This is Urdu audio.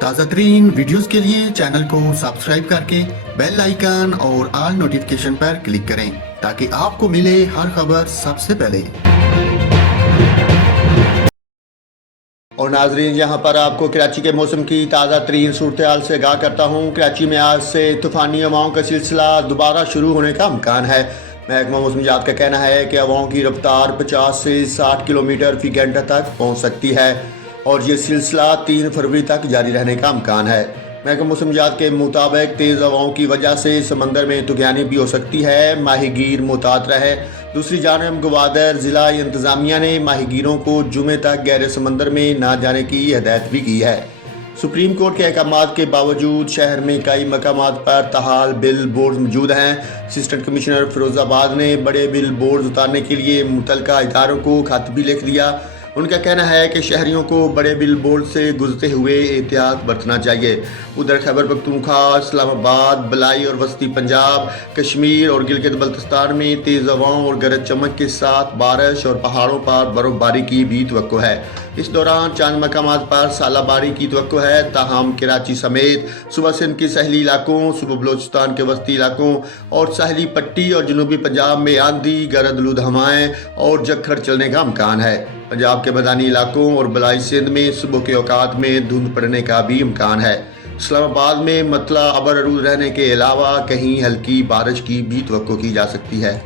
تازہ ترین ویڈیوز کے لیے چینل کو سبسکرائب کر کے بیل آئیکن اور آل نوٹیفیکیشن پر کلک کریں تاکہ آپ کو ملے ہر خبر سب سے پہلے۔ اور ناظرین، یہاں پر آپ کو کراچی کے موسم کی تازہ ترین صورتحال سے آگاہ کرتا ہوں۔ کراچی میں آج سے طوفانی ہواؤں کا سلسلہ دوبارہ شروع ہونے کا امکان ہے۔ محکمہ موسمیات کا کہنا ہے کہ ہواؤں کی رفتار 50 سے 60 کلومیٹر فی گھنٹہ تک پہنچ سکتی ہے اور یہ سلسلہ 3 فروری تک جاری رہنے کا امکان ہے۔ محکمہ موسمیات کے مطابق تیز ہواؤں کی وجہ سے سمندر میں طغیانی بھی ہو سکتی ہے، ماہی گیر محتاط رہے۔ دوسری جانب گوادر ضلع انتظامیہ نے ماہی گیروں کو جمعے تک گہرے سمندر میں نہ جانے کی ہدایت بھی کی ہے۔ سپریم کورٹ کے احکامات کے باوجود شہر میں کئی مقامات پر تاحال بل بورڈز موجود ہیں۔ اسسٹنٹ کمشنر فیروز آباد نے بڑے بل بورڈز اتارنے کے لیے متعلقہ اداروں کو خط بھی لکھ دیا۔ ان کا کہنا ہے کہ شہریوں کو بڑے بل بورڈ سے گزرتے ہوئے احتیاط برتنا چاہیے۔ ادھر خیبر پختونخوا، اسلام آباد، بلائی اور وسطی پنجاب، کشمیر اور گلگت بلتستان میں تیز ہواؤں اور گرج چمک کے ساتھ بارش اور پہاڑوں پر برف باری کی بھی توقع ہے۔ اس دوران چند مقامات پر ژالہ باری کی توقع ہے، تاہم کراچی سمیت صوبہ سندھ کے ساحلی علاقوں، صوبہ بلوچستان کے وسطی علاقوں اور ساحلی پٹی اور جنوبی پنجاب میں آندھی، گرد آلود ہوائیں اور جھکڑ چلنے کا امکان ہے۔ پنجاب کے میدانی علاقوں اور بلائی سندھ میں صبح کے اوقات میں دھند پڑنے کا بھی امکان ہے۔ اسلام آباد میں مطلع ابر عروج رہنے کے علاوہ کہیں ہلکی بارش کی بھی توقع کی جا سکتی ہے۔